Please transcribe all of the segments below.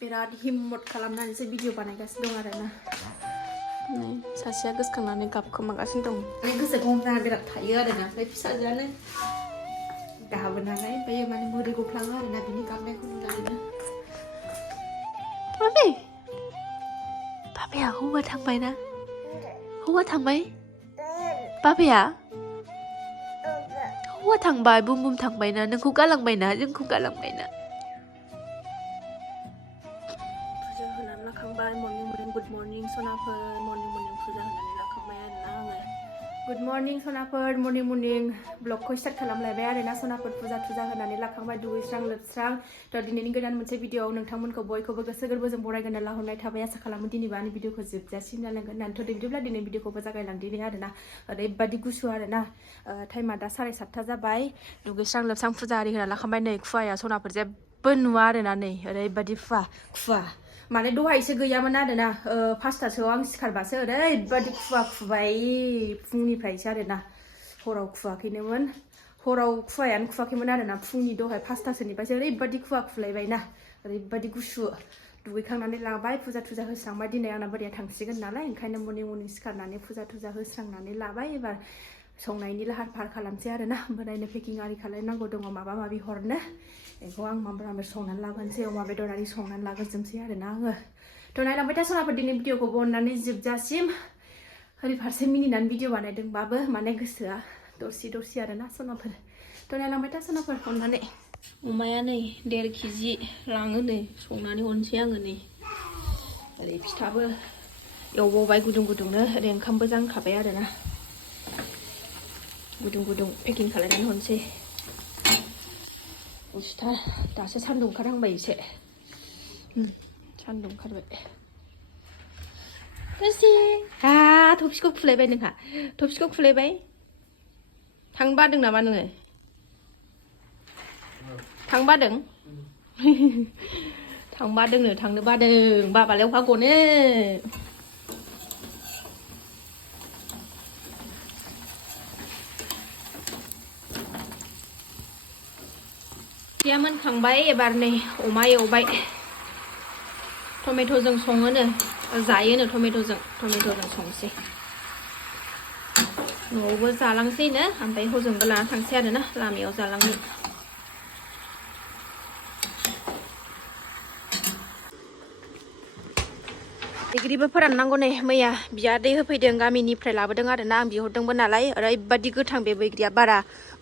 बिराद हिम्मत खालामनानैसो भिडिअ बानायगासिनो दं आरो ना सासेया गोसोखांनानै गाबखोमागासिनो दं गोसोखौ हमना बिराद थायो आरो ना ओमफ्राय फिसाजोआनो गाबो नालाय ओमफ्राय माने मोदै गफ्लाङो आरो ना बिनि गाबनायखौ नुनानैनो माबे बाबाया हौवा थांबाय ना हौवा थांबाय बाबाया हौवा थांबाय बुम बुम थांबाय ना नोंखौ गालांबाय ना जोंखौ गालांबाय ना फुजा होनानै लाखांबाय मर्निं गुड मर्निं सनाफोर मर्निं फुजा होनानै लाखांबाय आरो ना आङो गुड मर्निं सनाफोर मर्निं ब्लगखौ स्टार्ट खालामलायबाय आरो ना सनाफोर फुजा होनानै लाखांबाय दुगैस्रां लोबस्रां थ' दिनैनि गोदान मोनसे भिडिअआव नोंथांमोनखौ बयखौबो गोसो गोरबोजों बरायगोना लाहरनाय थाबाय आसा खालामो दिनैबो आंनि भिडिअखौ जोबजासिम जालांगोन होननानैथ' बिदिब्ला दिनै भिडिअखौबो जागायलांदिनि आरो ना ओरैबादि गुसु आरो ना टाइमा दा 7:30 जाबाय दुगैस्रां लोबस्रां फुजा आरि होना लाखांबाय नै खुवाया सनाफोर जेबो नुवा आरो ना नै ओरैबादि खुवा माने दहायसो गैयामोन आरो ना 5टासोआव आं सिखारबासो ओरैबादि खुवा खुबाय फुंनिफ्रायसो आरो ना हराव खुवाखैनोमोन हराव खुवायानो खुवाखैमोन आरो ना फुंनि दहाय 5टासोनिफ्रायसो ओरैबादि खुवा खुलायबाय ना ओरैबादि गुसु दुगैखांनानै लाबाय फुजा होस्रांबाय दिनै आंना बोराया थांसिगोन नालाय ओंखायनो मर्निं सिखारनानै फुजा होस्रांनानै लाबाय एबार संनायनि लाहार फाहार खालामसै आरो ना बोरायनो पेकिं आरि खालामनांगौ दङ माबा माबि हरनो बेखौ आं माबा संनानै लाबोनोसै अमा बेदर आरि संनानै लाग्रोजोबसै आरो ना आङो थ' नायलांबाय था सनाफोर दिनै भिडिअखौबो अननानै जोबजासिम ओरै फारसे मिनिनानै भिडिअ बानायदोंबाबो माने गोसोआ दरसि आरो ना सनाफोर थ' नायलांबाय था सनाफोर अननानै अमाया नै 1.5 केजि लाङो नै संनानै हरनोसै आङो नै ओरै फिथाबो एवबावबाय गुदुंनो ओरै ओंखामबो जानखाबाय आरो ना गुदुं पेकिं खालामनानै हरनोसै गुसुथार दासो सान्दुं ओंखारहांबाय एसे सान्दुं ओंखारबाय दसे थफिखौ खुलायबाय नोंहा थफिखौ खुलायबाय थांनो बादों नामा नोङो थांनो बादों थांनो बादों बाबालाय अखा गनो ओंख्रिया मोनखांबाय एबार नै अमा एवबाय टमेट'जों सङोनो जायोनो टमेट'जों संसै न'आवबो जालांसैनो ओमफ्राय हजोंबो लाना थांसै आरो ना लामायाव जालांनो बैग्रिबो फोराननांगौ नै मैया बियादै होफैदों गामिनिफ्राय लाबोदों आरो ना आं बिहरदोंबो नालाय ओरैबादि गोथां बे बैग्रिया बारा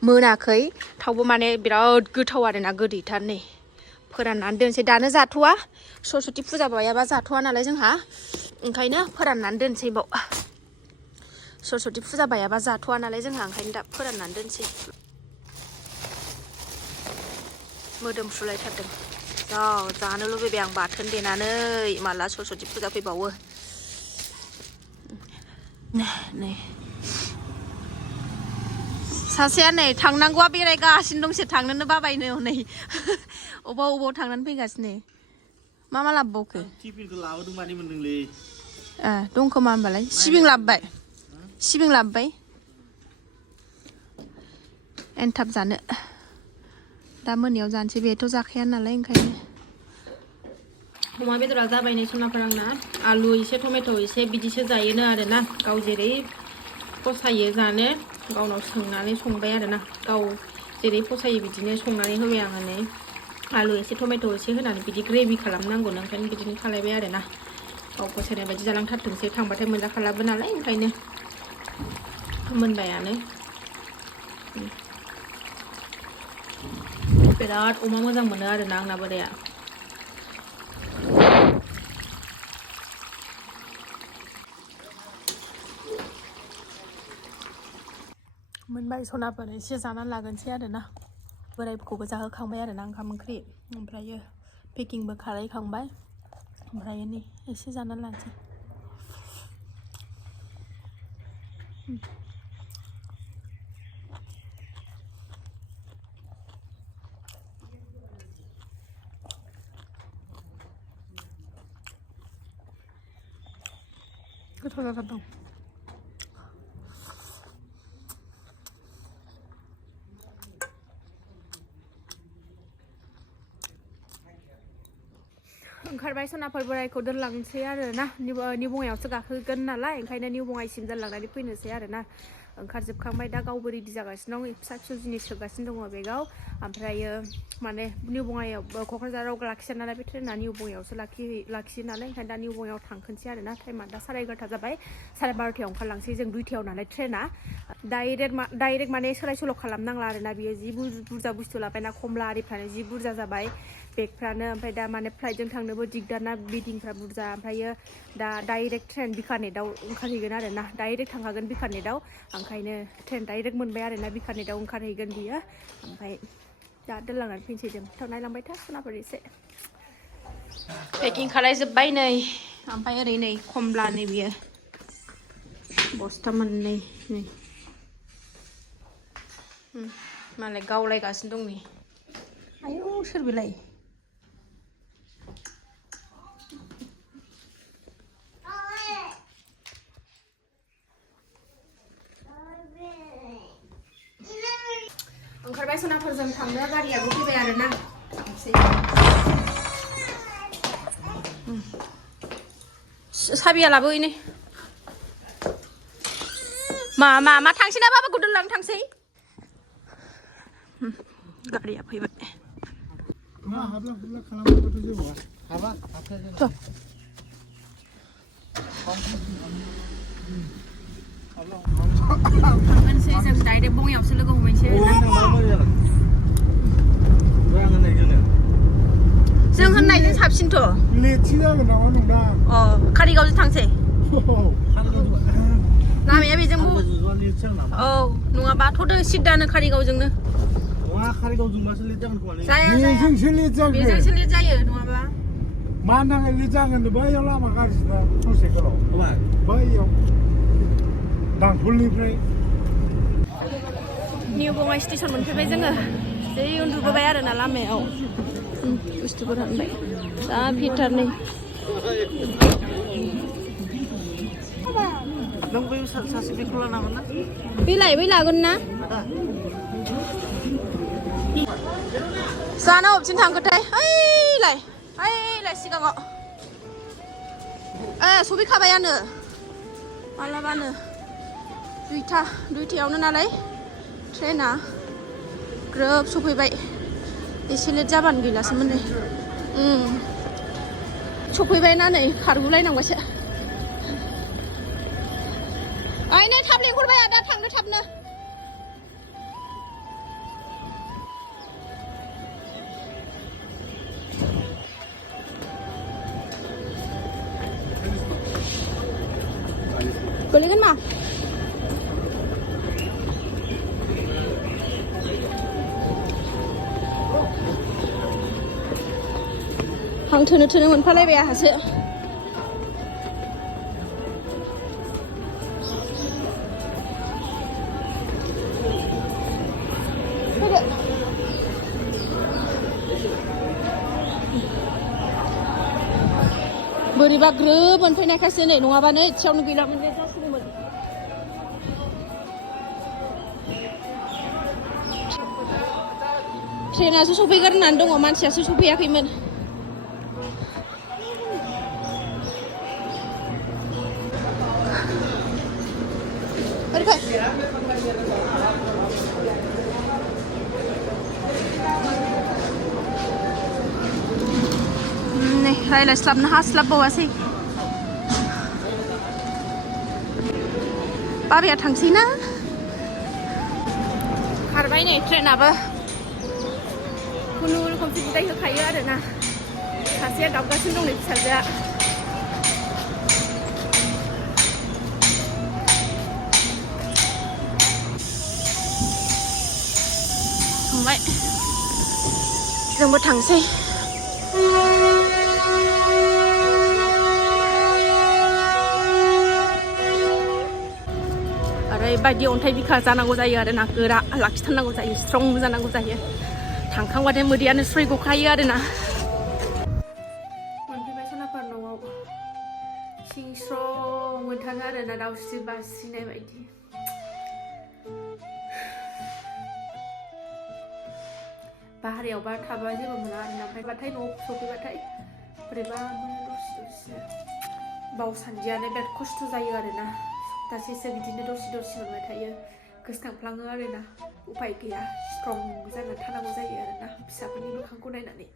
मोनाखै थावबो माने बिराद गोथाव आरो ना गोदैथार नै फोराननानै दोनसै दानो जाथ'वा सरस्वती फुजा बायाबा जाथ'वा नालाय जोंहा ओंखायनो फोराननानै दोनसै बाव सरस्वती फुजा बायाबा जाथ'वा नालाय जोंहा ओंखायनो दा फोराननानै दोनसै मोदोमफ्रुलायथारदों जानो लुबैबाय आं बाथोन देनानै माला सरस्वती फुजा फैबावो नै सासेया नै थांनांगौआ बेरायगासिनो दंसो थांनोनो बाबायनो नै अबाव थांनानै फैगासिनो मा लाबोबावखो टिफिनखौ लाबोदों मानि मोनदोंलै दं खोमा होमबालाय सिबिं लाबोबाय एनथाब जानो दा मोनायाव जानोसै बेथ' जाखाया नालाय ओंखायनो अमा बेदरा जाबाय नै सनाफोर आंना आलु एसे टमेट' एसे बिदिसो जायोनो आरोना गाव जेरै फसायो जानो गावनाव सोंनानै संबाय आरोना गाव जेरै फसायो बिदिनो संनानै होबाय आङो नै आलु एसे टमेट' एसे होनानै बिदि ग्रेभि खालामनांगौनो ओंखायनो बिदिनो खालायबाय आरोना गाव फसायनाय बायदि जालांथारथोंसै थांबाथाय मोनजाखालाबो नालाय ओंखायनो मोनबायानो बिराद अमा मोजां मोनो आरोना आंना बोराया मोनबाय सनाफोर एसे जानानै लागोनसै आरोना बोरायखौबो जाहोखांबाय आरोना ओंखाम ओंख्रि ओमफ्रायो पेकिंबो खालायखांबाय ओमफ्राय नै एसे जानानै लानोसै गोथाव जाथारदों ओंखारबाय सनाफोर बोरायखौ दोनलांसै आरो ना निउ बङाइयावसो गाखोगोन नालाय ओंखायनो निउ बङाइसिम दोनलांनानै फैनोसै आरो ना ओंखारजोबखांबाय दा गावबो रेडि जागासिनो दं फिसा फिसौ जिनिस सोगासिनो दङ बेगाव ओमफ्रायो माने निउ बङाइयाव क'क्राझाराव लाखिया नालाय बे ट्रेना निउ बङाइयावसो लाखियो नालाय ओंखायनो दा निउ बङाइयाव थांखोनसै आरो ना टाइमा दा 11:30 जाबाय 12:30 ओंखारलांसै जों 2टायाव नालाय ट्रेना डाइरेक्ट माने सोलाय सोल' खालामनांला आरो ना बियो जि बुरजा बुस्थु लाबायना खमला आरिफ्रानो जि बुरजा जाबाय बेगफ्रानो ओमफ्राय दा माने फ्लाइटजों थांनोबो दिगदार ना बिदिंफ्रा बुरजा ओमफ्रायो दा डाइरेक्ट ट्रेन बिकानेटआव ओंखारहैगोन आरो ना डाइरेक्ट थांखागोन बिकानेटआव ओंखायनो ट्रेन डाइरेक्ट मोनबाय आरो ना बिकानेटआव ओंखारहैगोन बियो ओमफ्राय दा दोनलांनानै फैनोसै जों थ' नायलांबाय था सनाफोर एसे पेकिं खालायजोब्बाय नै ओमफ्राय ओरै नै खमला नै बियो बस्था मोननै नै मालाय गावलायगासिनो दं नै आयौ सोर बेलाय ओंखारबाय सनाफोरजों थांनो गारियाबो फैबाय आरो ना साबिया लाबोयनो मा थांसै ना बाबाखौ दोनलांनो थांसै गारिया फैबाय थांगोनसै जों डाइरेक्ट बङाइयावसो लोगो हमहैनोसै जों होननायजों साबसिनथ' लेटसो जागोन नामा नोंदां कारिगावजों थांसै लामाया बेजों औ नङाबा थ'दो सिदानो कारिगावजोंनो बेजोंसो लेट जायो नङाबा मा नाङै लेट जागोन बैयाव लामा गाज्रिना ससे गोलाव बैयाव दांथलनिफ्राय निउ बङाइ स्टेसन मोनफैबाय जोङो जै उन्दुबोबाय आरो ना लामायाव बुस्थुफोर हानबाय दा भिटारनि नों बै सासे बेखौ लानांगोन ना बै लागोन ना जानो अबेथिं थांखोथाय ओइलाय सिगाङाव सफैखाबायानो मालाबानो 2टायावनो नालाय ट्रेना ग्रोब सफैबाय एसे लेट जाबानो गैलासोमोन नै सफैबायना नै खारगुलायनांबायसो नै थाब लेंहरबाय आदा थांनो थाबनो गोलैगोन मा हां थोनो मोनफालायबाय आहासो बोरैबा ग्रोब मोनफैनायखायसो नै नङाबानो एसेयावनो गैलामोन बे जासिगौमोन ट्रेनासो सफैगोन होननानै दङ मानसियासो सफैयाखैमोन रायज्लायस्लाबनो हास्लाबबावासै बाबाया थांसै ना खारबाय नै ट्रेनाबो खुनुरुखुम बिदाय होखायो आरो ना सासेया गाबगासिनो दं नै फिसाजोआ थांबाय जोंबो थांसै ओरैबायदि अन्थाइ बिखा जानांगौ जायो आरो ना गोरा लाखिथारनांगौ जायो स्ट्रं जानांगौ जायो थांखांबाथाय मोदैयानो स्रै गखायो आरो ना मोनफैबाय सनाफोर न'आव सिं स्र' मोनथारो आरो ना दाउस्रि बास्रिनाय बायदि बाहेरायावबा थाबा जेबो मोना आरो ना ओमफ्राय न'आव सफैबाथाय बोरैबा मोनो दसे दसेनो बाव सानदियानो बिराद खस्थ' जायो आरोना सप्तासेसो बिदिनो दसे दसे मोनबाय थायो गोसोखांफ्लाङो आरोना उफाय गैया स्ट्रं जानानै थानांगौ जायो आरोना फिसाफोरनि मोखांखौ नायनानै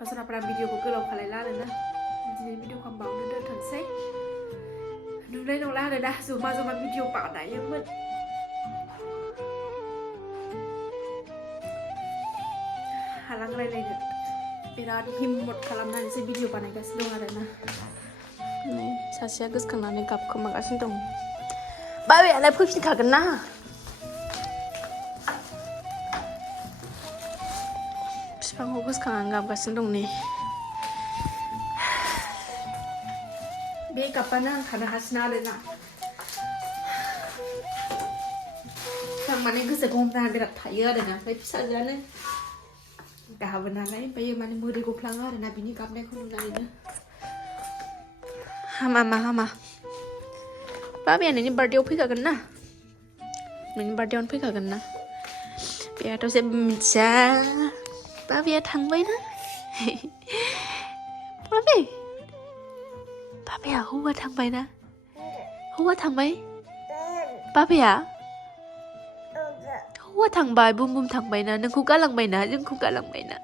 सनाफोरा भिडिअखौ गोलाव खालायला आरोना दिनै भिडिअखौ आं बावनो दोनथ'नोसै नुनाय नंला आरोना जमा जमा भिडिअ बानायोमोन हालां रायलायनो बिराद हिम्मत खालामनानैसो भिडिअ बानायगासिनो दं आरोना नै सासेया गोसोखांनानै गाबखोमागासिनो दं बाबायालाय फैफिनखागोन ना बिफांखौ गोसोखांनानै गाबगासिनो दं नै बे गाबबानो आं थानो हासिना आरोना आं माने गोसोखौ हमथाना बिराद थायो आरोना ओमफ्राय फिसाजोआनो गाबो नालाय ओमफ्राय माने मोदै गफ्लाङो आरोना बिनि गाबनायखौ नुनानैनो हामा मा हामा बाबाया नोंनि बार्थडेआव फैखागोन ना नोंनि बार्थडेआवनो फैखागोन ना बेहाथ' जेबो मिथिया बाबाया थांबाय ना बाबाया हौवा थांबाय ना हौवा थांबाय बाबाया हौवा थांबाय बुम बुम थांबाय ना नोंखौ गालांबाय ना जोंखौ गालांबाय ना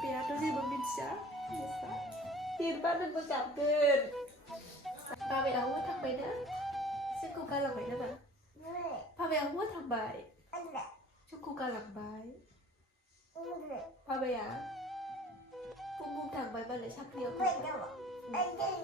बेहाथ' जेबो मिथिया देरबा नोंबो गाबगोन बाबाया हौवा थांबाय ना जोंखौ गालांबाय नामा बाबाया हौवा थांबाय जोंखौ गालांबाय बाबाया बुम बुम थांबाय मालाय साख्रियाव थांबाय